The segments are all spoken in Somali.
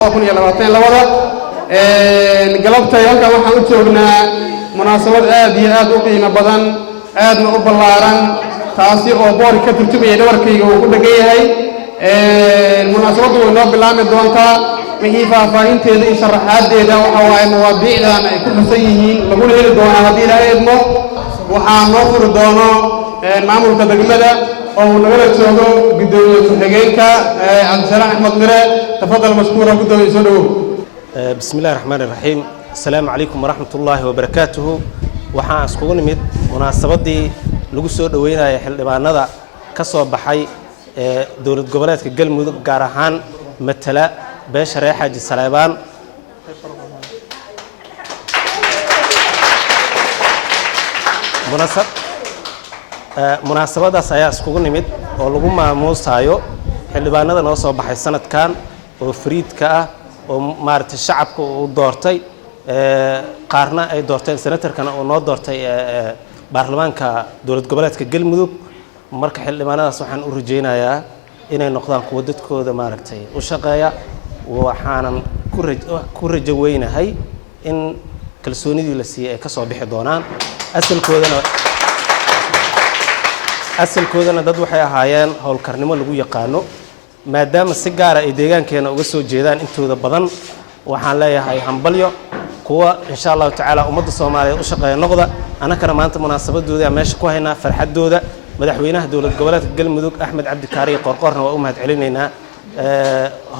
kun iyo labaatan labada galabtay halkan waxaan u joognaa munaasabad aad iyo aad u qiimo badan aadna u ballaaran taasi oo boor ka turjumaya dhawarkayga uu ku dhagan yahay munaasabadu way noo bilaami doontaa wixii faahfaahinteeda iyo sharaxaadeeda waxa waaye mawaadiicdan ay ku xusan yihiin laguna heli doonaa haddii ilaahay idmo waxaa noo furi doono maamulka degmada oo nagala joogo gudoomiye ku-xigeenka cabdisalaam axmed mire tafadal mashkuura gudoomiye soo dhawow بسم الله الرحمن الرحيم السلام عليكم ورحمة الله وبركاته waxaan iskugu nimid munaasabadii lagu soo dhaweynayay xildhibaanada ka soo baxay dowlad goboleedka Galmudug gaar ahaan matala beesha reer Xaaji Saleebaan munaasabadaas ayaa iskugu nimid oo lagu maamuusayo xildhibaanada noo soo baxay sanadkan oo fariidka ah oo maartay shacabka uu doortay qaarna ay doorteen senatarkana oo noo doortay baarlamaanka dowlad goboleedka Galmudug marka xildhibaanadaas waxaan u rajeynayaa inay noqdaan kuwa dadkooda maartay u shaqeeya waxaanan ku rajo weynahay in kalsoonidii la siiyay ay ka soo bixi doonaan asalkoodana dad waxay ahaayeen howlkarnimo lagu yaqaano maadaama si gaar ah ay deegaankeena uga soo jeedaan intooda badan waxaan leeyahay hambalyo kuwa insha Allah tacaala ummadda Soomaaliyeed u shaqeeya noqda anakana maanta munaasabadooda meesha ku haynaa farxadooda madaxweynaha dowlad goboleedka Galmudug Axmed Cabdi Kaariye Qorqorna waa u mahad celinaynaa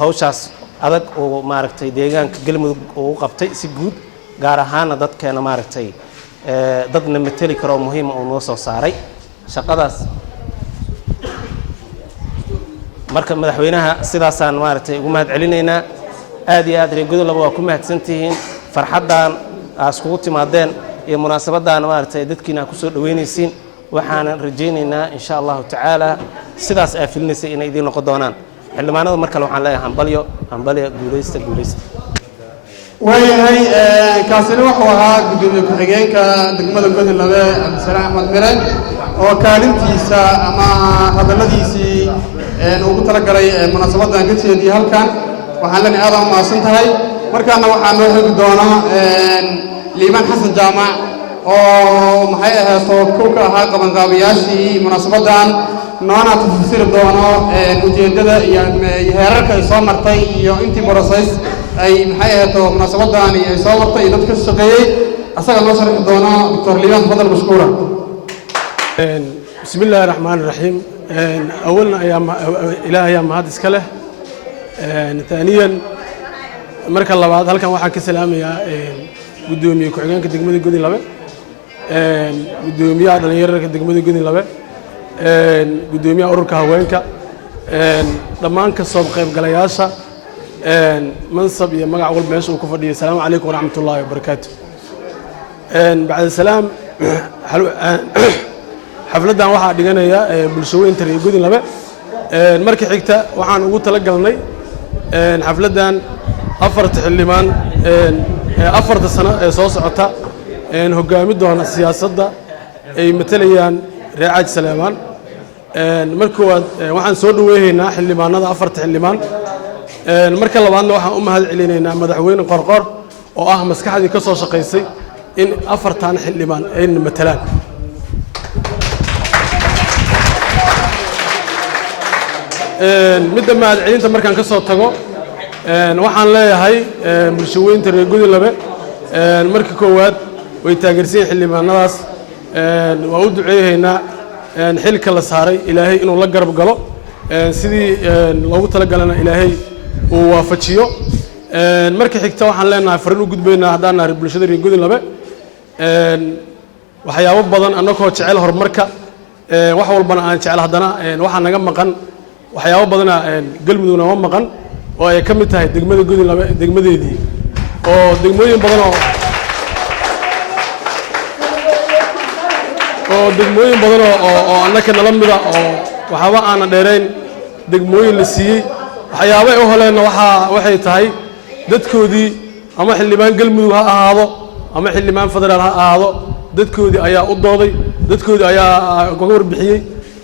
hawshaas adag oo maaragtay deegaanka Galmudug uu qabtay si guud gaar ahaan dadkeena maaragtay dadna matali karo muhiim oo noo soo saaray shaqadaas marka madaxweynaha sidaasaan maaragtay ugu mahad celinaynaa aad iyo aad reegoodo laba waa ku mahadsantihiin farxadan iskugu timaadeen iyo munaasabadan maaragtay dadkiina ku soo dhaweynaysiin waxaan rajeynaynaa insha Allah tacaala sidaas ay filnaysay inay idin noqon doonaan xildhibaanada marka waxaan leeyahay hambalyo guuleysta waayahay kaasina wuxuu ahaa gudoomiye ku-xigeenka degmada Godolabe cabdisalaam axmed mire oo kaalintiisa ama hadaladiisii ugu talagalay munaasabadan ka jeediyay halkan waxaan leenahay aad u mahadsan tahay markaana waxaa noo heli doona liiban xasan jaamac oo maxay ahaato ka ahaa qabanqaabiyaashii munaasabadan noona tafsiir doono ujeedada iyo heerarka ay soo martay iyo intii process ay maxay ahaato munaasabadan ay soo martay dad ka shaqeeyay asaga noo sharxi doono Dr. Liiban fadal mashkuura بسم الله الرحمن الرحيم أولا إلهي يا مهد إسكاله ثانيا مركز الله بعد هل كان واحد كسلام يا قدومي كعجان كدقمة الجودين لبه قدومي على نير كدقمة الجودين لبه قدومي أورك هواينك لما أنك الصبح قلياشة منصب يا مجا أول بيش وكفردي السلام عليكم ورحمة الله وبركاته بعد السلام حلو xafladan waxa dhiganaya bulshooyinka reer Godolabe markii xigta waxaan ugu tala galnay xafladan afarta xildhibaan afarta sano ee soo socota hogaami doona siyaasadda ay matalayaan reer Xaaji Saleebaan markii waxaan soo dhaweeynaa xildhibaanada afarta xildhibaan marka labaadna waxaan u mahad celinaynaa madaxweyne Qorqor oo ah maskaxdii ka soo shaqeysay in afartan xildhibaan ay matalaan midda mahad celinta markaan ka soo tago waxaan leeyahay bulshooyinka reer Godolabe markii koowaad way taageersan xildhibaanadaas waa u duceeyaynaa xilka la saaray ilaahay inuu la garab galo sidii loogu tala galana ilaahay uu waafajiyo markii xigta waxaan leenahay fariin u gudbaynaa haddaan nahay bulshada reer Godolabe waxyaabo badan annagoo jecel horumarka wax walbana aan jecel haddana waxaa naga maqan waxyaabo badana Galmudugna ma maqan oo ay ka mid tahay degmada Godolabe degmadeedii oo degmooyin badan oo annaka nala mida oo waxba aan dheerayn degmooyin la siiyay waxyaabo ay u holeena waxay tahay dadkoodii ama xildhibaan Galmudug ha ahaado ama xildhibaan federaal ha ahaado dadkoodii ayaa u dooday dadkoodii ayaa uga warbixiyay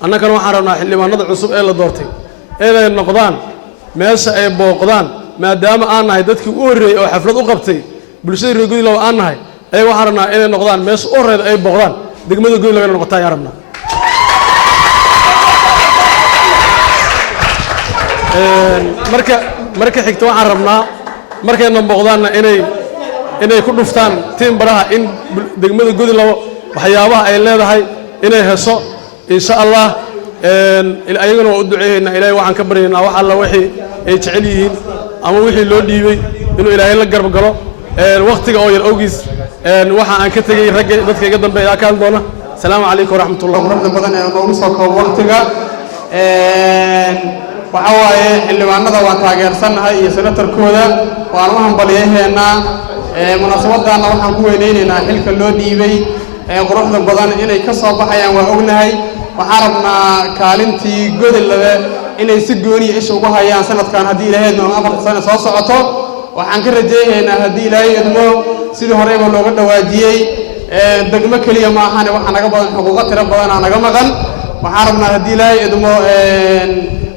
annagana waxaan rabnaa xildhibaanada cusub ee la doortay ee noqdaan meesha ay booqdaan maadaama aan nahay dadkii u horreeyey oo xaflad u qabtay bulshada reer Goodlaw aan nahay ayaga waxaan rabnaa inay noqdaan meesha u horreeyda ay booqdaan degmada Goodlaw inay noqotaa ayaan rabnaa marka xigta waxaan rabnaa markayna booqdaanna inay ku dhuftaan tiin baraha in degmada Goodlaw waxyaabaha ay leedahay inay hesho insha Allah ayagana waa u duceeynaa ilaahay waxaan ka baryaynaa wax alla wixii ay jecel yihiin ama wixii loo dhiibay inuu ilaahay la garab galo waqtiga oo yar awgiis waxa aan ka tagay ragga dadka iga dambeeya ka hadal doona salaamu calaykum waraxmatullahi quruxda badan ee noogu soo koob waqtiga waxa waaye xildhibaanada waa taageersanahay iyo senatarkooda waan u hambalyeeynaa munaasabadana waxaan ku weyneynaynaa xilka loo dhiibay quruxda badan inay ka soo baxayaan waa ognahay waxaan rabnaa kaalintii Goodlaw inay si gooni isha ugu hayaan sanadkan haddii ilaahay idmo 4 sano soo socoto waxaan ka rajaynaynaa haddii ilaahay idmo sidii horeyba looga dhawaajiyay degmo kaliya ma ahan waxa naga badan xuquuq tiro badan aan naga maqan waxaan rabnaa haddii ilaahay idmo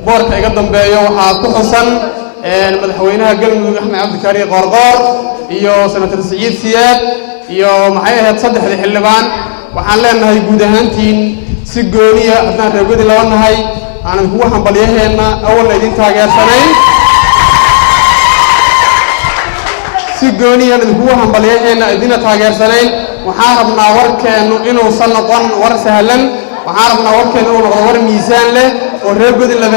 boorka iga dambeeyo waxaa ku xusan madaxweynaha galmudug Axmed Cabdikaari Qoorqoor iyo senator Saciid Siyaad iyo maxay ahayd saddexda xildhibaan waxaan leenahay guud ahaantiin si gooniya haddaan reer Goodlaw nahay aan kugu hambalyeeynaa awalna idin taageersanayn si gooniya aan kugu hambalyeeynaa idin taageersanayn waxaan rabnaa warkeenu inuu san noqon war sahlan waxaan rabnaa warkeenu inuu noqdo war miisaan leh oo reer Goodlaw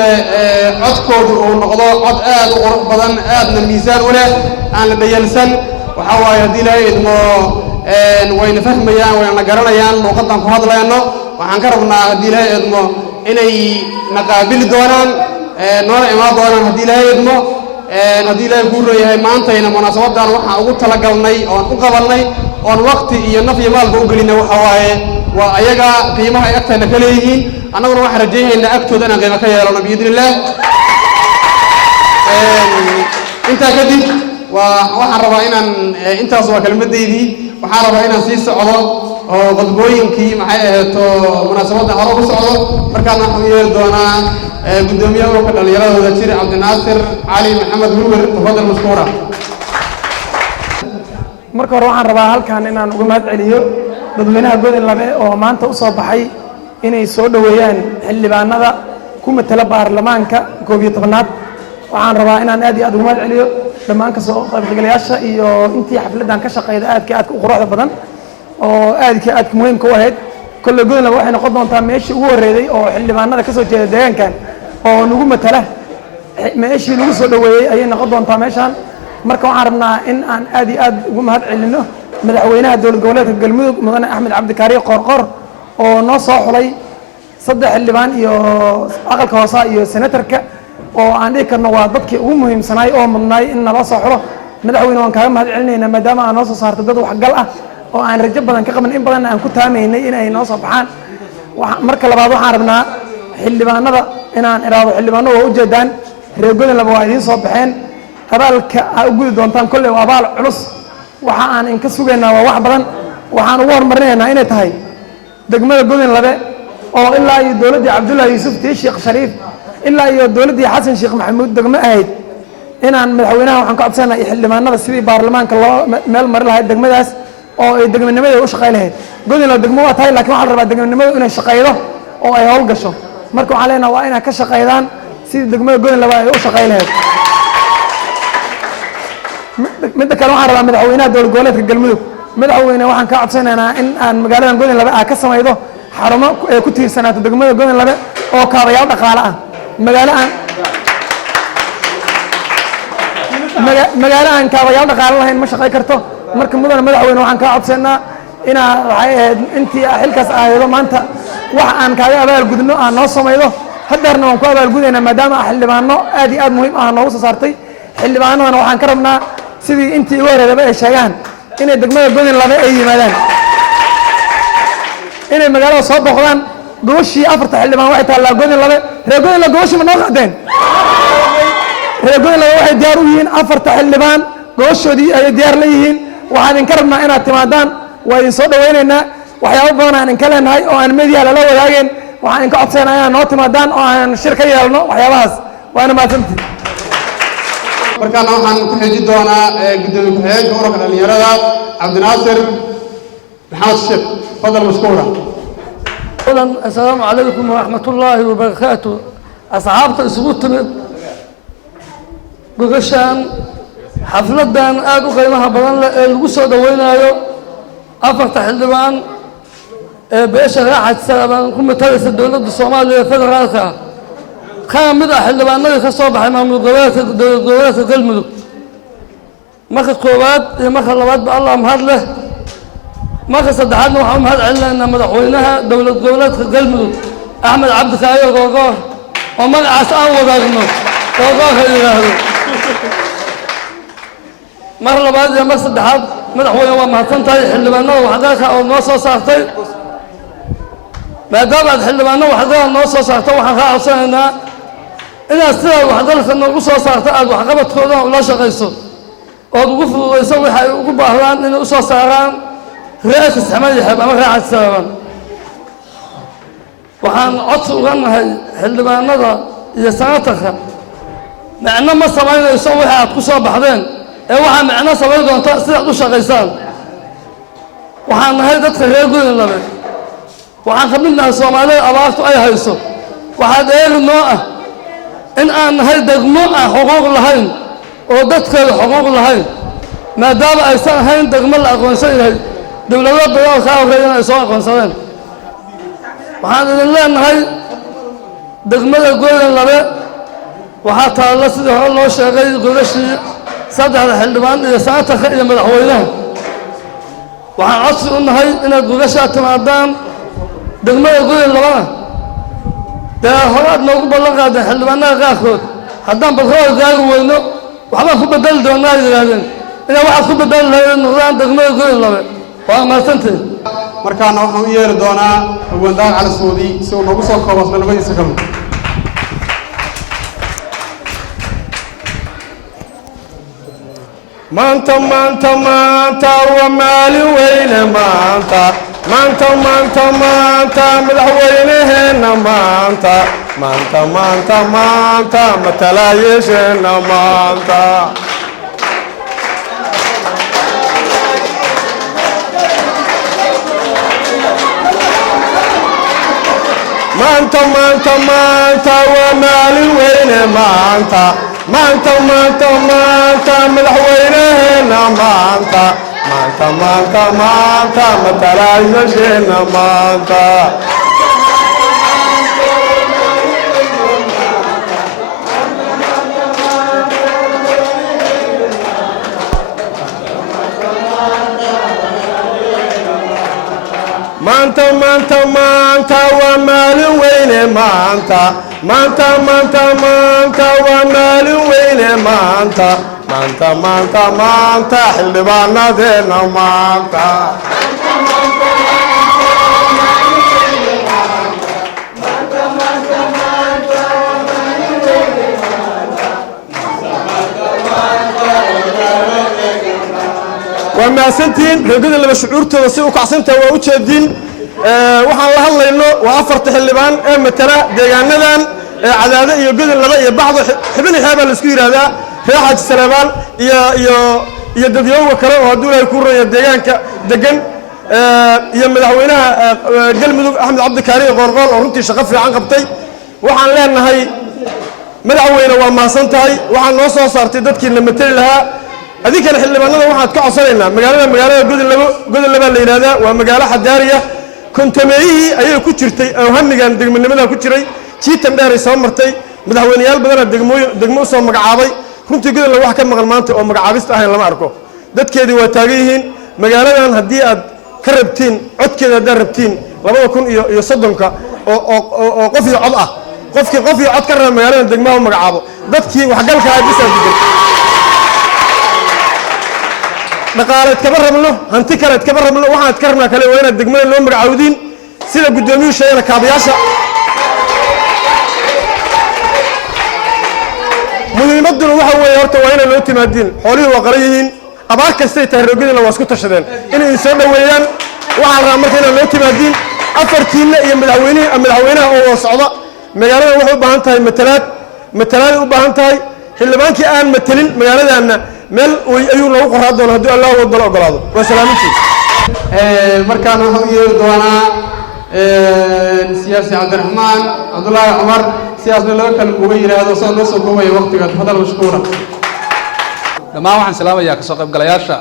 codkoodu uu noqdo cod aad u qurux badan aadna miisaan u leh aan la dhayalsan waxa waaye haddii ilaahay idmo wayna fahmayaan wayna garanayaan luuqadan ku hadlayno waxaan ka rabnaa haddii ilaahay idmo inay naqaabili doonaan noona imaan doonaan haddii ilaahay idmo haddii ilaahay ku leeyahay maantayna munaasabadan waxaan ugu talagalnay oon u qabanay oon waqti iyo naf iyo maalba u gelinay waxa waaye waa ayaga qiimaha ay agtayna ka leeyihiin annaguna waxaan rajaynaynaa agtooda inaan qiimo ka yeelano biidnillaah intaa kadib waxaan rabaa inaan intaas waa kelmadaydii waxaan rabaa inaan sii socdo oo qodbooyinkii maxay ahayd munaasabadda hore ugu socdo markaana waxaan yeeli doonaa gudoomiyaha ururka dhalinyarada wadajir Cabdinaasir Cali Maxamed Wilwer tafadal mashkuura marka hore waxaan rabaa halkan inaan uga mahad celiyo dadweynaha Goodlaw oo maanta u soo baxay inay soo dhaweeyaan xildhibaanada ku matala baarlamaanka 11aad waxaan rabaa inaan aad iyo aad uga mahad celiyo dhammaan ka soo qaybgalayaasha iyo intii xafladan ka shaqeeyay aad u quruxda badan oo aad muhiimka u ahayd kullu Goodlaw waxay noqon doontaa meeshii ugu horeeyay oo xildhibaanada ka soo jeeda deegaankan oo nagu matala meeshii lagu soo dhaweeyay ayay noqon doontaa meeshan marka waxaan rabnaa in aan aad iyo aad ugu mahad celino madaxweynaha dowlad goboleedka Galmudug mudane Axmed Cabdikaari Qoorqoor oo noo soo xulay 3 xildhibaan iyo aqalka hoose iyo senatarka oo aan dhigi karno waa dadkii ugu muhiimsanaay oo mudnaay in nala soo xulo madaxweyne waan kaaga mahad celinaynaa maadaama aan noo soo saartay dad waxgal ah oo aan rajo badan ka qaban in badan aan ku taamaynay in ay noo soo baxaan marka labaad waxaan rabnaa xildhibaanada inaan iraado xildhibaanadu waa u jeedaan reer Goodlaw waa idiin soo baxeen abaalka aad u gudi doontaan kolley waa abaal culus waxa aan inka sugaynaa waa wax badan waxaan ugu hormarinaynaa inay tahay degmada Goodlaw oo ilaa iyo dowladii Cabdullaahi Yuusuf tii Sheekh Shariif ilaa iyo dowladii Xasan Sheekh Maxamuud degmo ahayd inaan madaxweynaha waxaan ka codsanaynaa xildhibaanada sidii baarlamaanka loo meel marin lahayd degmadaas oo ay degmanimada u shaqeyn lahayd Goodlaw degmo waa tahay laakiin waxaan rabaa degmanimada inay shaqeydo oo ay hawl gasho marka waxaan leenahay waa inay ka shaqeydaan sidii degmada Goodlaw ay u shaqeyn lahayd midda kale waxaan rabaa madaxweynaha dowlad goboleedka Galmudug madaxweyne waxaan ka codsanaynaa in aan magaalada Goodlaw ka samaydo xarumo ay ku tiirsanaato degmada Goodlaw oo kaabayaal dhaqaale ah magaalo aan kaabayaal dhaqaale lahayn ma shaqay karto marka mudane madaxweyne waxaan ka codsanaa inaa waxay ahayd intii xilkaas ahaydo maanta wax aan kaaga abaal gudno aan noo samaydo hadeerna waan ku abaal gudaynaa maadaama xildhibaano aad iyo aad muhiim ah noogu soo saartay xildhibaanadana waxaan ka rabnaa sidii intii ugu horeeyaba ay sheegaan inay degmada Goodlaw ay yimaadaan inay magaalada soo boqdaan gooshii 4 xildhibaan waxay taallaa Goodlaw reer Goodlaw gooshii ma noo qaadeen reer Goodlaw waxay diyaar u yihiin 4 xildhibaan gooshoodii ay diyaar la yihiin waxaan idin ka rabnaa inaad timaadaan waa idin soo dhaweynaynaa waxyaabo badan aan idinka leenahay oo aan media lala wadaageen waxaan idinka codsanayaa inaad noo timaadaan oo aan shir ka yeelno waxyaabahaas waana mahadsantihiin markaana waxaan ku xijin doonaa gudoomiye ku-xigeenka ururka dhalinyarada cabdinaasir maxamed sheekh fadal mashkuura. السلام عليكم ورحمة الله وبركاته. أصحابت سقوطنا بقشان حفلة دان آدو قيمها بدن الوسط دوينا يو أفتح الدوان بإيش راحت سلام كم تلس الدولة الصومالية فدرالها كان مدح الدوان نجي كصوب حمام الدولات القلمدو ما كقوات ما خلوات بالله مهله ما صدحنا وحوم هذا علنا إن مدحوينها دولة قلمدو أحمد عبد الخالق وقاه ومن عسى وضغنه وقاه يراهو مرة بعد يا ما صدحت مدحوينها وما تنتهي حل بنا وحداك أو نص صارتي ما دام حل بنا وحداك نص صارتي وحقا عصينا إن أستوى وحداك نص صارتي وحقبت خذها ولا شقيسو وقف يسوي وقف بهران إنه نص صاران رئيس السحمد يحب أما راعي السلام وحان عطس وغنها حلما نظر إذا سنتخ معنا ما صباينا يسوي حاجة كسر بحرين وحان معنا صباينا تأثير دوشة غيسان وحان هاي دتخ يقول لنا وحان خملنا الصومالية أبعثوا أي هيسو وحان دير النوع إن أن هاي دقموع حقوق لهين ودتخ حقوق لهين ما دام أيسان هاي دقموع الأقوانسين دولة بيوم خاوة خيرنا يسوق قنصرين وحان الله إن هاي دقمة الجول اللباء وحتى الله سيده الله شغال قرشي صدق الحلمان إذا ساعة خير من حوينه وحان عصر إن هاي إن القرشة تمادان دقمة الجول اللباء ده هراد نوق بلغة ده حلمان غاخد حدام بخور جاي وينه وحنا خو بدل دونا يجالين إن واحد خو بدل نوران دقمة الجول اللباء markaana waxaan u yeeri doonaa haweendaar cali suudi si uu nagu soo koobasna labadiisa kale. maanta waa maalin weyne maanta madaxweynaheena maanta matalaayeesheena maanta waa maalin weyne maanta madaxweynaheena maanta matalaayasheena maanta maanta waa maalin weyne maanta waa maalin weyne maanta xildhibaanadeena maanta waa maasantiin ragada laba shucuurtooda si u kacsantahay waa u jeedin waxaan la hadlayno waa afarta xildhibaan ee matala deegaanadan cadaado iyo godin laba iyo baxdo xibin xeebaa la isku yiraahdaa reer xaaji saleebaan iyo dadyooga kale oo hadduu ilaahay ku raya deegaanka degan iyo madaxweynaha galmudug axmed cabdikaari qoorqoor oo runtii shaqo fiican qabtay waxaan leenahay madaxweyne waa mahadsan tahay waxaan noo soo saartay dadkii la matali lahaa adinkana xildhibaanada waxaad ka codsanaynaa magaalada godin labaa la yidhahdaa waa magaalo xadaariya kontameeyihii ayay ku jirtay oo hamigan degmanimada ku jiray jiitan dheeray soo martay madaxweyneyaal badana degmo u soo magacaabay runtii godin laba wax ka maqan maanta oo magacaabista ahayn lama arko dadkeedii waa taagan yihiin magaaladan haddii aad ka rabtiin codkeeda haddaad rabtiin 2030 oo qof iyo cod ah qofkii qof iyo cod ka raba magaaladan degmaha u magacaabo dadkii waxgalka aadisaa degan dhaqaaleed kaba rabno hanti kaleed kaba rabno waxaad ka rabnaa kale waa inaad degmada loo magacaawdiin sida gudoomiyuhu sheegana kaabayaasha muhiimaduna waxa weeye horta waa inay loo timaadiin xoolihii waa qalan yihiin abaar kastay tahay roogadiina waa isku tashadeen inay soo dhoweeyaan waxaa rabaa marka inay loo timaadiin afartiinna iyo madaxweynaha oo socda magaalada waxay u baahan tahay matalaad u baahan tahay xildhibaankii aan matelin magaaladaana meel ayuu noogu qoraa doona haddii allah wadala ogolaado waa salaamintii markaan waxaan u yeeri doonaa siyaasi cabdiraxmaan cabdullaahi cumar siyaasna laga kala uga yidhaahdo soo noo soo koobaya waqtiga tafadal mashkuura dhammaan waxaan salaamayaa kasoo qaybgalayaasha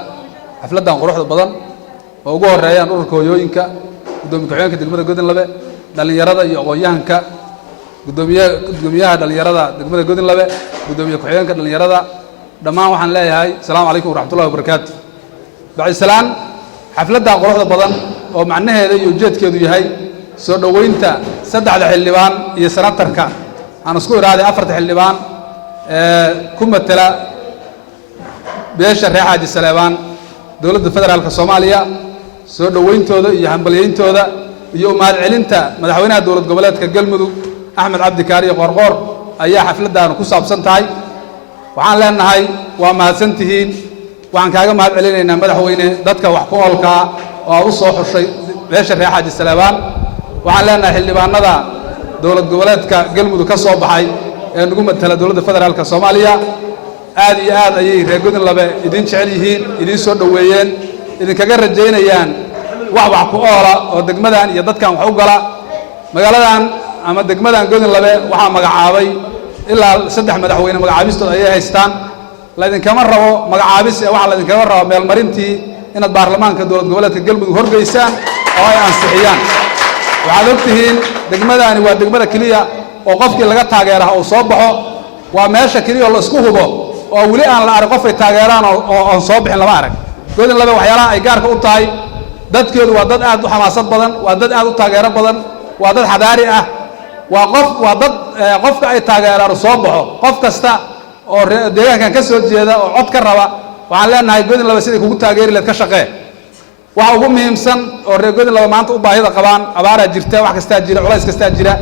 xafladdan quruxda badan oo ugu horeeyaan ururka hooyooyinka gudoomiye ku-xigeenka degmada Godinlabe dhalinyarada iyo aqoon-yahanka gudoomiyaha dhalinyarada degmada Godinlabe gudoomiye ku-xigeenka dhalinyarada dhammaan waxaan leeyahay assalaamu calaykum waraxmatullahi wabarakaatu bacdi salaan xafladdan quruxda badan oo macnaheeda iyo ujeedkeedu yahay soo dhoweynta saddexda xildhibaan iyo senatarka aan isku iraaday afarta xildhibaan ku matala beesha reer Xaaji Saleebaan dowladda federaalka Soomaaliya soo dhaweyntooda iyo hambalyeeyntooda iyo mahad celinta madaxweynaha dowlad goboleedka Galmudug Axmed Cabdi Kaariye Qoorqoor ayaa xafladdan ku saabsan tahay waxaan leenahay waa mahadsantihiin waxaan kaaga mahad celinaynaa madaxweyne dadka wax ku oolka oo u soo xushay beesha reer Xaaji Saleebaan waxaan leenahay xildhibaanada dowlad goboleedka Galmudug ka soo baxay ee nagu matala dowladda federaalka Soomaaliya aad iyo aad ayay reer Godinlabe idin jecel yihiin idin soo dhaweeyeen idin kaga rajaynayaan wax ku oola oo degmadan iyo dadkan wax u gala magaaladan ama degmadan Godinlabe waxa magacaabay ilaa 3 madaxweyne magacaabistooda ay haystaan la idin kama rabo magacaabis waxa la idin kaga rabo meel marintii inaad baarlamaanka dowlad goboleedka Galmudug horgeysaan oo ay ansixiyaan waxaad ogtihiin degmadani waa degmada kaliya oo qofkii laga taageeraha uu soo baxo waa meesha kaliya oo la isku hubo oo wali aan la arag qof ay taageeraan oo soo bixin lama arag Godinlabe waxyaalaha ay gaarka u tahay dadkeedu waa dad aad u xamaasad badan waa dad aad u taageero badan waa dad xadaari ah waa dad qofka ay taageeraan soo baxo qof kasta oo deegaankan ka soo jeeda oo cod ka raba waxaan leenahay Godinlabe sidii kugu taageeri leed ka shaqee waxa ugu muhiimsan oo reer Godinlabe maanta u baahida qabaan abaara jirta wax kasta jira culays kasta jira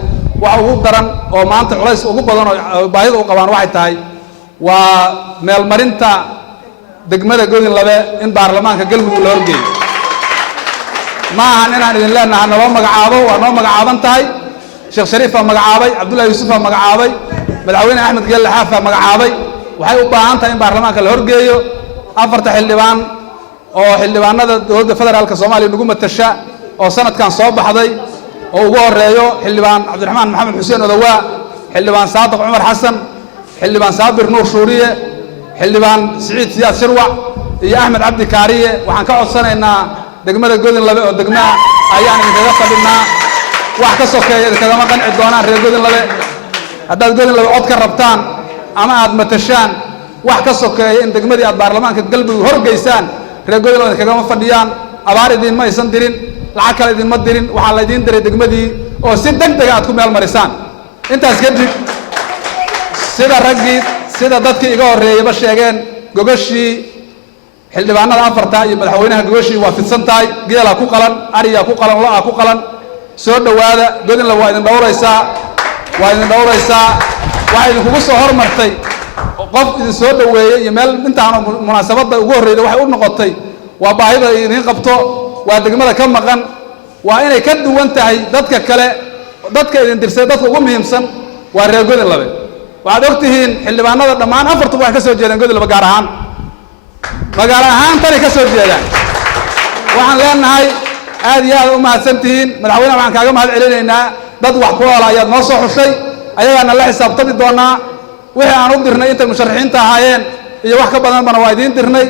waxa ugu daran oo maanta culays ugu badan oo baahida u qabaan waxay tahay waa meel marinta degmada Godinlabe in baarlamaanka Galmudug la horgeeyo ma ahan inaan idin leenahay noo magacaabo waa noo magacaaban tahay Sheekh Shariif magacaabay Abdullahi Yuusuf magacaabay madaxweyne Axmed Gelle Xaafa magacaabay waxay u baahan tahay in baarlamaanka la horgeeyo afarta xildhibaan oo xildhibaanada dowladda federaalka Soomaaliya nagu matasha oo sanadkan soo baxday oo ugu horeeyo xildhibaan Cabdiraxmaan Maxamed Xuseen Odawaa xildhibaan Saadiq Cumar Xasan xildhibaan Saabir Nuur Shuuriye xildhibaan Siciid Siyaad Shirwac iyo Axmed Cabdi Kaariye waxaan ka codsanaynaa degmada Godinlabe oo degmada ayaan idinkaga fadhinaa wax ka sokeeya idinkaga qanci doonaan reer Godinlabe haddaad Godinlabe cod ka rabtaan ama aad matashaan wax ka sokeeya in degmadii aad baarlamaanka Galmudug horgeysaan reer Godinlabe idinkaga fadhiyaan abaar idin ma aysan dirin lacag kale idin ma dirin waxaa la idin diray degmadii oo si degdeg aad ku meel marisaan intaas kadib sida dadkii iga horeeyayba sheegeen gogashii xildhibaanada afarta iyo madaxweynaha gogashii waa fidsan tahay geela ku qalan ariya ku qalan lo'a ku qalan soo dhawaada Godinlabe waa idin dhowraysaa waxaa idinkugu soo hormartay qof idin soo dhaweeyey iyo meel intaan munaasabadda ugu horreeyay waxay u noqotay waa baahida idin qabto waa degmada ka maqan waa inay ka duwan tahay dadka kale dadka idin dirsay dadka ugu muhiimsan waa reer Godinlabe waxaad ogtihiin xildhibaanada dhammaan afartuba waxay ka soo jeedaan Godinlabe gaar ahaan magaalo ahaan tanay ka soo jeedaan waxaan leenahay aad iyo aad u mahadsantihiin madaxweynaha waxaan kaaga mahad celinaynaa dad wax ku oola ayaad noo soo xushay ayagaana la xisaabtami doonaa wixii aan u dirnay intay musharaxiinta ahaayeen iyo wax ka badanbana waa idiin dirnay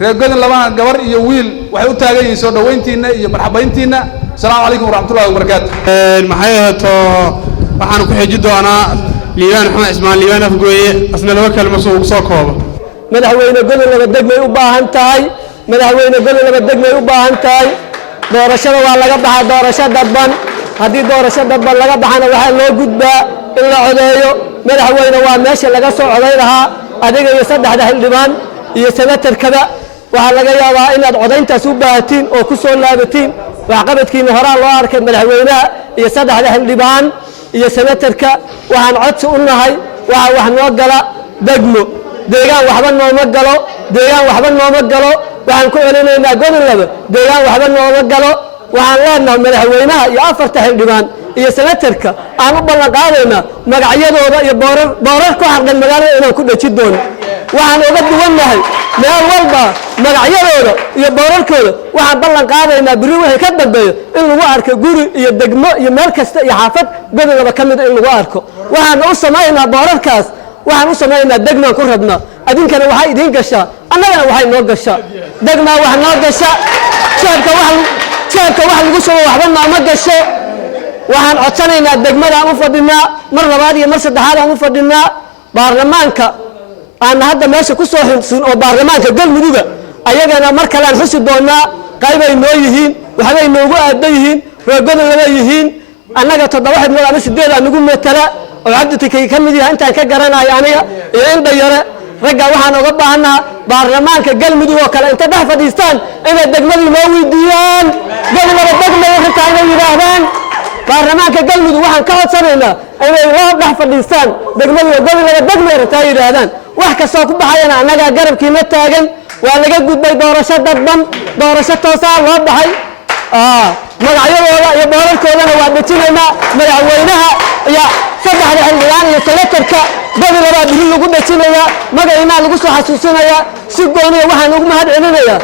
reer Godinlabena gabar iyo wiil waxay u taagan yihiin soo dhaweyntiina iyo marxabayntiina assalaamu calaykum waraxmatullaahi wabarakaatu maxay ahaato waxaan ku xiji doonaa liibaan Maxamed Ismaan liibaan afgooye asna laba kalmo soo koobo madaxweyne Godinlabe degmay u baahan tahay madaxweyne Godinlabe degmay u baahan tahay doorashada waa laga baxaa doorasho dadban haddii doorasho dadban laga baxana waxaa loo gudbaa in la codeeyo madaxweyne waa meesha laga soo coday lahaa adiga iyo saddexda xildhibaan iyo senatarkada waxaa laga yaabaa inaad codayntaas u baahatiin oo ku soo laabatiin waxqabadkiina horaa loo arkay madaxweynaha iyo saddexda xildhibaan iyo senatarka waxaan codsi u nahay waxa wax noo gala degmo deegaan waxba nooma galo waxaan ku celinaynaa Godinlabe deegaan waxba nooma galo waxaan leenahay madaxweynaha iyo afarta xildhibaan iyo senatarka aan u ballan qaadaynaa magacyadooda iyo boorar ku xardhan magaalada inaan ku dhaji doono waxaan uga duwannahay meel walba magacyadooda iyo boorarkooda waxaan ballan qaadaynaa biri wixii ka dambeeyo in lagu arko guri iyo degmo iyo meel kasta iyo xaafad godolaba ka mida in lagu arko waxaan u samaynaa boorarkaas waxaan u samaynaa degmaan ku rabnaa adinkana waxaa idiin gashaa annagana waxay noo gashaa degmaa wax noo gasha jeebka wax lagu shubo waxba nooma gasho waxaan codsanaynaa degmadaan u fadhinaa mar labaad iyo mar saddexaad aan u fadhinaa baarlamaanka aan hadda meesha ku soo xunsun oo baarlamaanka galmuduga ayagana mar kale aan xusi doonaa qaybay noo yihiin waxbay noogu aadan yihiin reegodolaba yihiin annaga 7 xibnood ama 8 aan nagu metala oo cabditikay ka mid yahay intaan ka garanayo aniga iyo indha yare ragga waxaan uga baahanaa baarlamaanka galmudug oo kale inta dhex fadhiistaan inay degmadii noo weydiiyaan gobolada degmada xitaa inay yidhaahdaan baarlamaanka galmudug waxaan ka codsanaynaa inay loo dhex fadhiistaan degmadii gobolada degmada xitaa yidhaahdaan wax kastoo ku baxayana annagaa garabkiina taagan waa laga gudbay doorasho dadban doorasho toosaa loo baxay magacyadooda iyo boorarkoodana waa dhejinaynaa madaxweynaha iyo 3 xildhibaan iyo senatarka gobolada biri lagu dhejinayaa magaciinaa lagu soo xasuusinayaa si gooniya waxaan ugu mahad celinayaa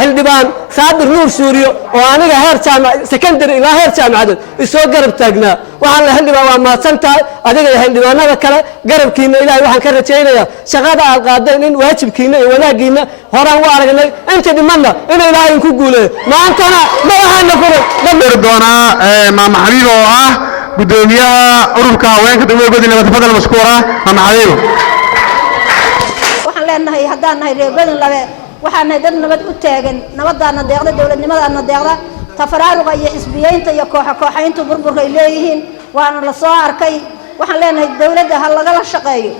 xildhibaan Saadir Nuur Suuriyo oo aniga heer jaamac secondary ilaa heer jaamacadeed isoo garab taagnaa waxaan la xildhibaan waa mahadsan tahay adiga iyo xildhibaanada kale garabkiina ilaahay waxaan ka rajaynayaa shaqada aad qaadeen in waajibkiina iyo wanaagiina horaan u aragnay inta dhimanna in ilaahay ku guuleeyo maantana madaxaana furan dhamir doonaa maama xabiib oo ah gudoomiyaha ururka haweenka degmada godinlaba tafadal mashkuura maama xabiib waxaan leenahay haddaan nahay reer godinlabe waxaan nahay dad nabad u taagan nabadaana deeqda dawladnimadaana deeqda tafaraaruqa iyo xisbiyeynta iyo kooxaynta burburka ay leeyihiin waana la soo arkay waxaan leenahay dawladda ha lagala shaqeeyo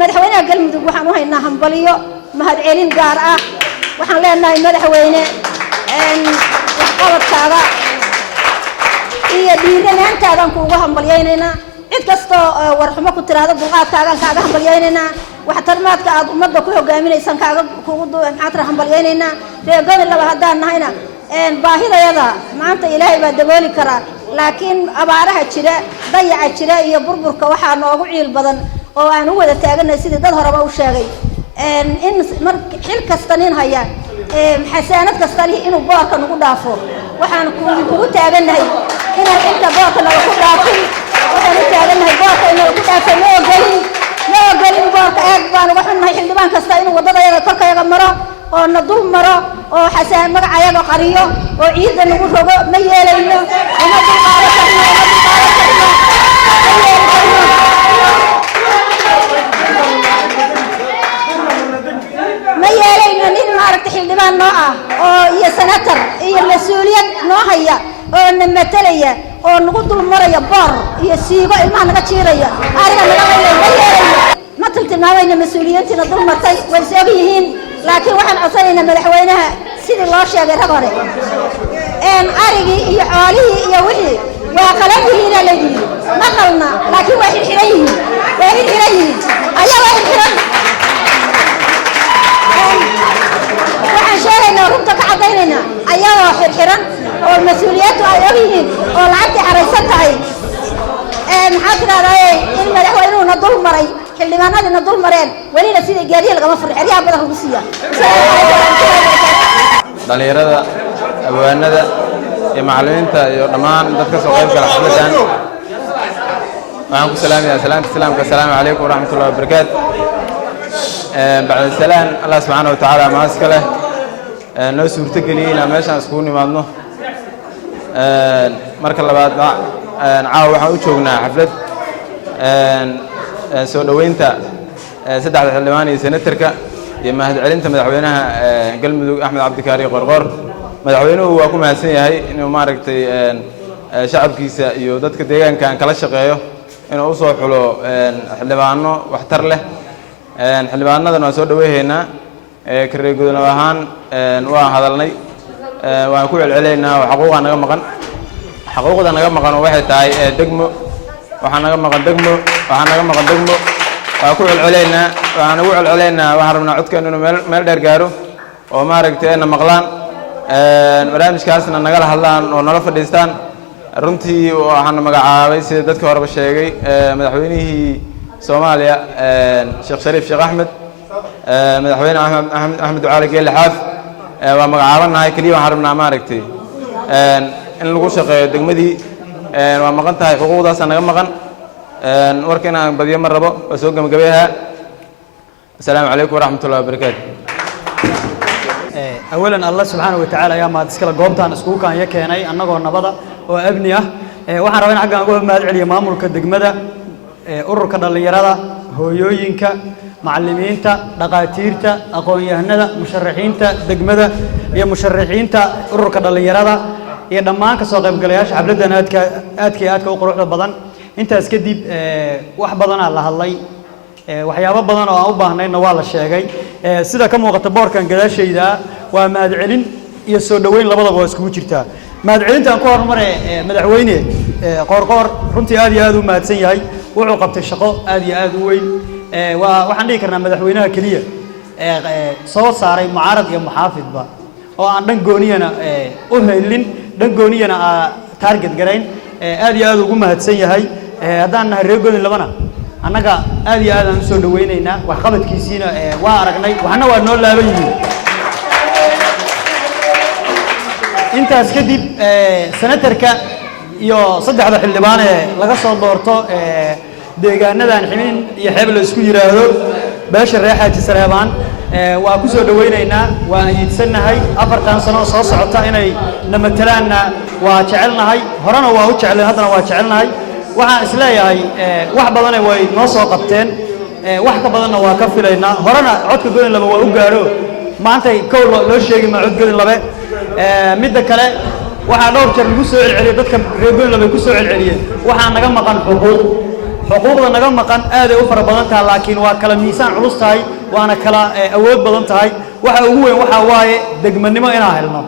madaxweynaha galmudug waxaan u haynaa hambaliyo mahad celin gaar ah waxaan leenahay madaxweyne waxqabadkaaga iyo dhiiranaantaadan kuugu hambalyaynaynaa cid kastoo warxumo ku tiraahdo dulqaadkaagaan kaaga hambalyaynaynaa waxtarmaadka aad ummadda ku hogaaminaysan kuugu maxaad hambalyaynaynaa reer godinlaba haddaan nahayna baahidayada maanta ilaahay baa dabooli karaa laakiin abaaraha jira dayaca jira iyo burburka waxaa noogu ciil badan oo aan u wada taaganay sidii dad horeba u sheegay in mar xil kasta nin haya xasaanad kasta leh inuu boorka nagu dhaafo waxaan kugu taagannahay inaan xilka boorka nagu dhaafin waxaan u taagannahay boorka inuu ku dhaafo ma ogolin boorka aad baan uga xunnahay xildhibaan kasta inuu waddadayada korkayaga maro oo na dul maro oo xasaan magacayaga qariyo oo ciidda nagu rogo ma yeelayno uma dulqaado karno ma yeelayno nin maaragtay xildhibaan noo ah oo iyo senator iyo mas-uuliyad noo haya oo na matalaya oo nagu dul maraya boor iyo siigo ilmaha naga jiiraya ariga naga qayla ma yeelayno ma tilmaamayna mas-uuliyiintiina dul martay way is og yihiin laakiin waxaan codsanaynaa madaxweynaha sidii loo sheegay rag hore arigii iyo xoolihii iyo wixii waa qalan yihiina la yidhi ma qalna laakiin waa xirxiran yihiin ayagoo xirxiran waxaan sheegaynaa runta ka cadaynaynaa ayagoo xirxiran oo mas-uuliyaddu ay og yihiin oo lacagtii xaraysan tahay maxaa tidahdaa in madaxweynuhuna dul maray xildhibaanadiina dul mareen welina sida gaadiya lagama furin xeryaha badan lagu siiya dhalinyarada abwaanada iyo macallimiinta iyo dhammaan dadka soo qayb gala xafladan waxaan ku salaamayaa salaanta islaamka assalaamu calaykum waraxmatullahi wabarakaatu bacda salaan allah subxaana watacaala maaska leh noo suurtageliyey inaan meeshaan iskugu nimaadno marka labaad caawa waxaan u joognaa xaflad soo dhoweynta 3 xildhibaan iyo senatarka iyo mahad celinta madaxweynaha galmudug axmed cabdikaari qorqor madaxweynuhu waa ku mahadsan yahay inuu maaragtay shacabkiisa iyo dadka deegaankan kala shaqeeyo inuu u soo xulo xildhibaano waxtar leh xildhibaanadan waan soo dhaweynaynaa kareer gudonab ahaan waan hadalnay waan ku celcelaynaa xaquuqda naga maqan waxay tahay degmo waxaa naga maqan degmo waan ku celcelaynaa waxaan rabnaa codkeenu inuu meel dheer gaaro oo maaragtay na maqlaan barnaamijkaasna nagala hadlaan oo nala fadhiistaan runtii waxaan magacaabay sida dadka horeba sheegay madaxweynihii Soomaaliya Sheekh Shariif Sheekh Axmed madaxweyne Axmed Ducaale Geelle Xaaf waa magacaabanahay kaliya waxaan rabnaa maaragtay in lagu shaqeeyo degmadii waa maqan tahay xuquuqdaas naga maqan warkana aan badiyo mar rabo oo soo gabagabeeyaa السلام عليكم ورحمة الله وبركاته. أولاً الله سبحانه وتعالى يا ما تسكلا قومتان اسكوكا يكيناي أنغو نبضا وأبنية waxaan rabaa in xaggan uga mahad celiyo maamulka degmada ururka dhalinyarada hooyooyinka macallimiinta dhaqaatiirta aqoon-yahanada musharaxiinta degmada iyo musharaxiinta ururka dhalinyarada iyo dhammaan ka soo qaybgalayaasha xafladan aadka u quruxda badan intaas kadib wax badan la hadlay waxyaabo badan oo aan u baahnayna waa la sheegay sida ka muuqata boorkan gadaashayda waa mahad celin iyo soo dhaweyn labadaba waa iskugu jirtaa mahad celinta aan ku hormaray madaxweyne qoorqoor runtii aad iyo aad u mahadsan yahay wuxuu qabtay shaqo aad iyo aad u weyn waxaan dhihi karnaa madaxweynaha keliya soo saaray mucaarad iyo muxaafidba oo aan dhan gooniyana u helin dhan gooniyana target garayn aad iyo aad ugu mahadsan yahay haddaan nahay reer godin labana annaga aad iyo aad aan u soo dhaweynaynaa waxqabadkiisiina waa aragnay waxna waa noo laaban yihiin intaas kadib senatarka iyo saddexda xildhibaan ee laga soo doorto deegaanadan ximin iyo xeeb la isku yiraahdo beesha reer Xaaji Sareebaan waa ku soo dhaweynaynaa waa ayidsanahay 4 sano soo socota inay namatalaan waa jecelnahay horena waa u jecel haddana waa jecelnahay waxaan isleeyahay wax badan way noo soo qabteen wax ka badanna waa ka filaynaa horena codka godin laba waa u gaaro maanta kow loo sheegay ma cod godin laba midda kale waxaa dhowr jeer lagu soo celceliyay dadka reer godin laba ku soo celceliyay waxaa naga maqan xuquuqda naga maqan aad ay u fara badan tahay laakiin waa kala miisaan culus tahay waana kala awood badan tahay waxa ugu weyn waxa waaye degmanimo inaan helno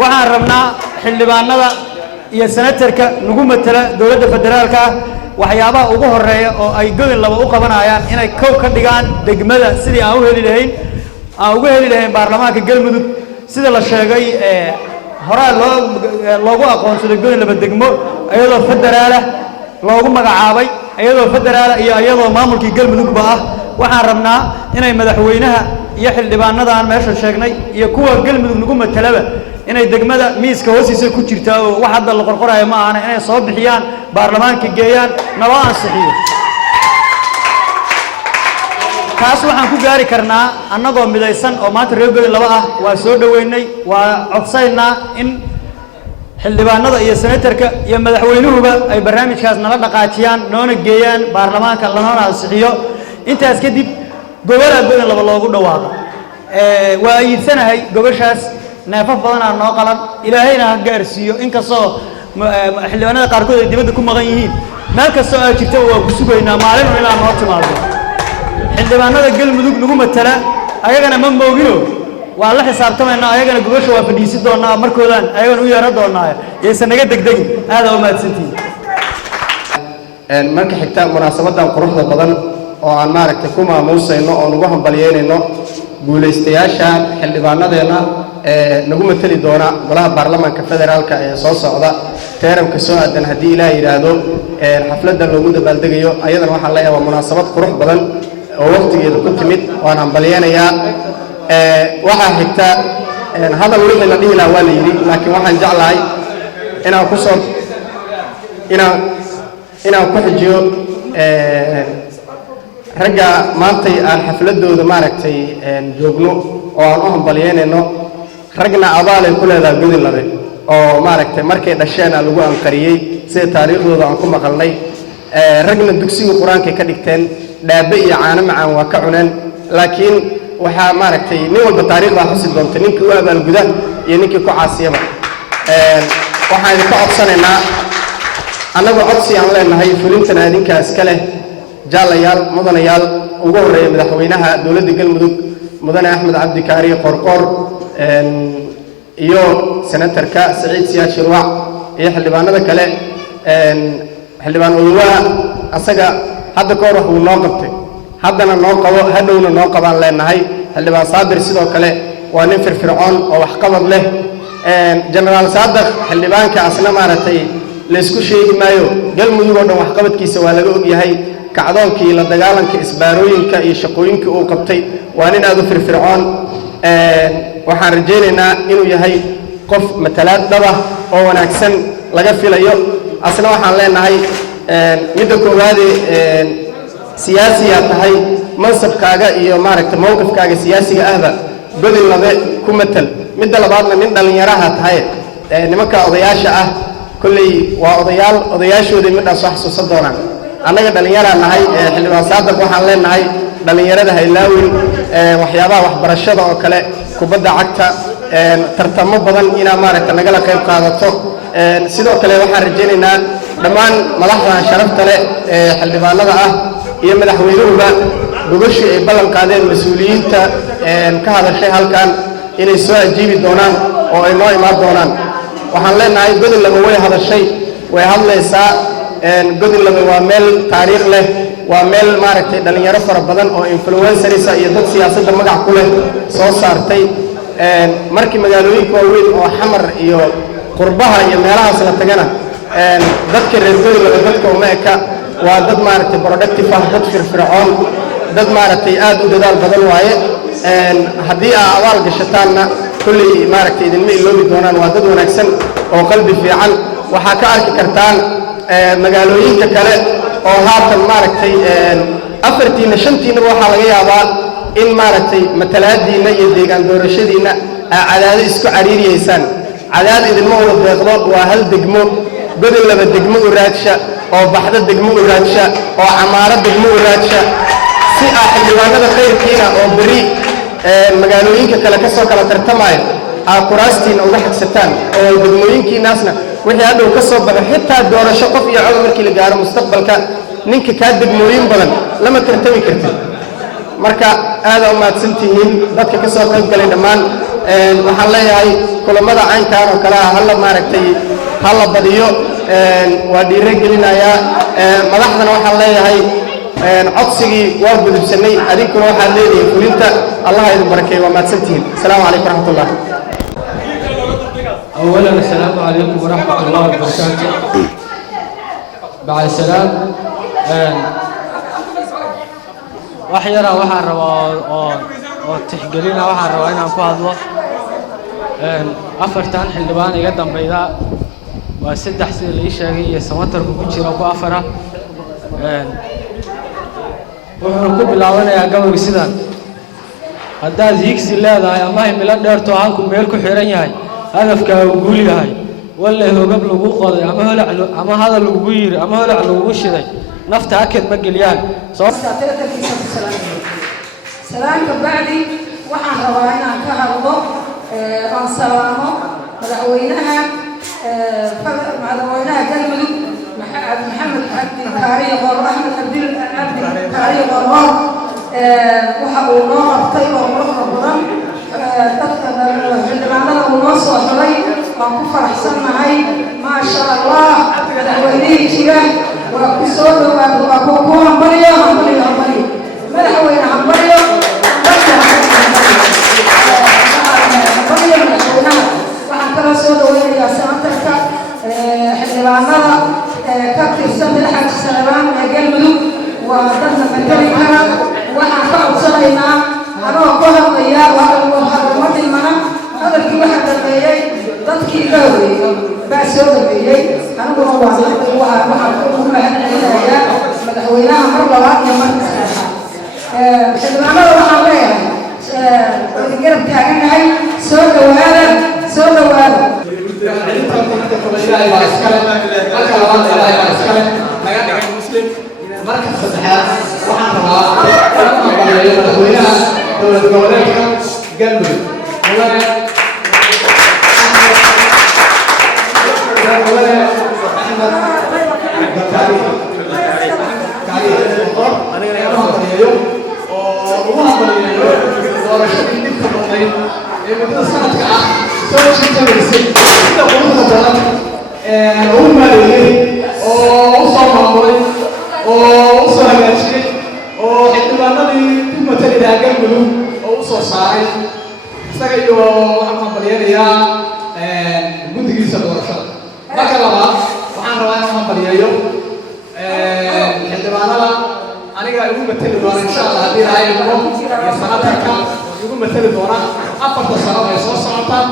waxaan rabnaa xildhibaanada iyo senatarka nagu matala dawladda federaalka waxyaabaha ugu horeeya oo ay godin laba u qabanayaan inay kow ka dhigaan degmada sidii aan u heli lahayn baarlamaanka galmudug sida la sheegay horaa loogu aqoonsaday godin laba degmo iyadoo federaala loogu magacaabay iyadoo federaala iyo iyadoo maamulkii galmudugba ah waxaan rabnaa inay madaxweynaha iyo xildhibaanadan meesha sheegnay iyo kuwa galmudug nagu matalaba inay degmada miiska hoostiisa ku jirtaa oo wax hadda la qorqorayo ma ahana inay soo bixiyaan baarlamaanka geeyaan nala ansixiyo taas waxaan ku gaari karnaa annagoo midaysan oo maanta reer godin laba ah waa soo dhaweynay waa codsaynaa in xildhibaanada iyo senatarka iyo madaxweynuhuba ay barnaamijkaas nala dhaqaajiyaan noona geeyaan baarlamaanka lanoona ansixiyo intaas kadib gobolaa godin laba loogu dhawaaqo waa ayidsanahay gobashaas neefaf badanaa noo qalan ilaahayna ha gaarsiiyo inkastoo xildhibaanada qaarkood ay dibadda ku maqan yihiin meel kastoo aa jirta waa ku sugaynaa maalin ilaa noo timaado xildhibaanada galmudug nagu matala ayagana ma moogino waa la xisaabtamaynaa ayagana gobasha waa fadhiisi doonaa markoodaan ayagana u yeeran doonaa yaysan naga degdegin aada u mahadsantihiin marka xigta munaasabadan quruxda badan oo aan maaragtay ku maamuusayno oo nagu hambalyeynayno guulaystayaasha xildhibaanadeena nagu matali doona golaha baarlamaanka federaalka ee soo socda teeramka soo aadan haddii ilaah yidhaahdo xafladan loogu dabaaldegayo ayadana waxaan leeyahay waa munaasabad qurux badan oo waqtigeeda ku timid waan hambalyeynayaa waxaa xigta hadal wixii la dhihi lahaa waa la yidhi laakiin waxaan jeclahay inaan ku xijiyo ragga maantay aan xafladooda maaragtay joogno oo aan u hambalyeynayno ragna abaalay ku leedahay godin labe oo maaragtay markay dhasheen lagu anqariyey sida taariikhdooda aan ku maqalnay ragna dugsiga qur-aankay ka dhigteen dhaabe iyo caano macaan waa ka cuneen laakiin waxaa maaragtay nin walba taariikhdaa xusi doonta ninkii u abaalguda iyo ninkii ku caasiyaba waxaan idinka codsanaynaa annagoo codsi aan leenahay fulintana adinkaa iska leh jaalayaal mudanayaal ugu horreeya madaxweynaha dowladda galmudug mudane axmed cabdi kaariye qorqoor iyo senatarka saciid siyaad shirwac iyo xildhibaanada kale xildhibaan odowaha asaga hadda ka hor wax wuu noo qabtay haddana noo qabo hadhowna noo qabaan leenahay xildhibaan saabir sidoo kale waa nin firfircoon oo waxqabad leh jenaraal saadaq xildhibaanka asna maaragtay laysku sheegi maayo galmudug oo dhan waxqabadkiisa waa laga ogyahay kacdoonkii la dagaalanka isbaarooyinka iyo shaqooyinkii uu qabtay waa nin aad u firfircoon waxaan rajaynaynaa inuu yahay qof matalaad dhaba oo wanaagsan laga filayo asna waxaan leenahay midda koowaade siyaasiyaa tahay mansabkaaga iyo maaragtay mowqifkaaga siyaasiga ahba godin labe ku matal midda labaadna nin dhallinyaraha tahay nimanka odayaasha ah kolley waa odayaashoodii midhaas wax xasuusan doonaan annaga dhallinyaraan nahay xildhibaan saadaq waxaan leenahay dhallinyarada haylaawin waxyaabaha waxbarashada oo kale kubadda cagta tartamo badan inaa maaragta nagala qayb qaadato sidoo kale waxaan rajaynaynaa dhammaan madaxdan sharafta leh ee xildhibaanada ah iyo madaxweynuhuba gogashii ay ballan qaadeen mas-uuliyiinta ka hadashay halkan inay soo ajiibi doonaan oo ay noo imaan doonaan waxaan leenahay godin laba way hadashay way hadlaysaa godin laba waa meel taariikh leh waa meel maaragtay dhallinyaro fara badan oo influencerisa iyo dad siyaasadda magac ku leh soo saartay markii magaalooyinka waaweyn oo xamar iyo qurbaha iyo meelahaas la tagana dadka reer godin laba dadka uma eka waa dad maaragtay productive ah dad firfircoon dad maaragtay aad u dadaal badan waaye haddii aa abaal gashataanna kulley maaragtay idinma iloobi doonaan waa dad wanaagsan oo qalbi fiican waxaa ka arki kartaan magaalooyinka kale oo haatan maaragtay afartiina shantiinaba waxaa laga yaabaa in maaragtay matalaadiinna iyo deegaan doorashadiinna aa cadaado isku cariiriyaysaan cadaad idinma wada deeqdo waa hal degmo godin laba degmo u raadsha oo baxda degmo u raadsha oo camaaro degmo u raadsha si ah xildhibaanada khayrkiina oo beri magaalooyinka kale ka soo kala tartamaya aa kuraastiina uga xigsataan oo degmooyinkiinaasna wixii hadhow ka soo baxo xitaa doorasho qof iyo cod markii la gaaro mustaqbalka ninka kaa degmooyin badan lama tartami kartid marka aadaa u mahadsantihiin dadka ka soo qayb galay dhammaan waxaan leeyahay kulamada caynkaan oo kale ah halla maaragtay halla badiyo waa dhiiro gelinayaa madaxdana waxaan leeyahay codsigii waa gudubsanay adinkuna waxaad leedihiin fulinta allaha idin barakeeyo waa mahadsantihiin asalaamu calaykum waraxmat ullah أولا السلام عليكم ورحمة الله وبركاته بعد السلام waxyara waxaan rabaa oo tixgelina waxaan rabaa inaan ku hadlo afartan xildhibaan iga dambayda waa saddex sida la ii sheegay iyo samatarku ku jira ku afara wuxuu ku bilaabanayaa gabayga sidan haddaad higsi leedahay ama himilo dheerto halku meel ku xiran yahay hadafkaagu guul yahay walle hogab lagu qoday ama hadal lagugu yiri ama holac lagugu shiday nafta hakad ma geliyaan salaamka bacdi waxaan rabaa inaan ka hadlo aan salaamo madaxweynaha galmudug maxamed cabdi kaariye qor axmed cabdi kaariye qorqor waxa uu noo qabtay oo quruxda badan dadka xildhibaanada uu noo soo xulay waan ku faraxsannahay maasha allah madaxweynihii jira waa ku soo dhawaada waa ku hambaliyo madaxweyne hambaliyo waxaan kala soo dhaweynayaa sanatarka xildhibaanada ka tirsan madaxa salebaan ee galmudug waa dadna matali kara waxaan ka codsanaynaa anoo ku hadlaya ma dhimana hadalkii waxaa dambeeyey dadkii iga horeeyey baa soo dhameeyey aniguna waxaan ugu mahadcelinayaa madaxweynaha mar labaad iyo marka saddexaad xildhibaanada waxaan leeyahay garab taaganahay soo dhawaada soo dhawaada marka saddexaad waxaan rabaa inaan aqbaleeyo madaxweynaha dowlad goboleedka galmudug doorashadii dhibka badnayd ee muddada sanadka ah soo shaqaynaysay sida quruxda badan ugu maareeyey oo u soo maamulay oo u soo hagaajiyey oo xildhibaanadii ku matali lahaa galmudug oo u soo saaray isaga iyo waxaan hambalyeynayaa guddigiisa doorashada. Marka labaad waxaan rabaa inaan hambalyeeyo xildhibaanada aniga igu matali doona insha Allah haddii ilaahay idmo iyo sanatarka igu matali doona 4 sano ay soo socotaan.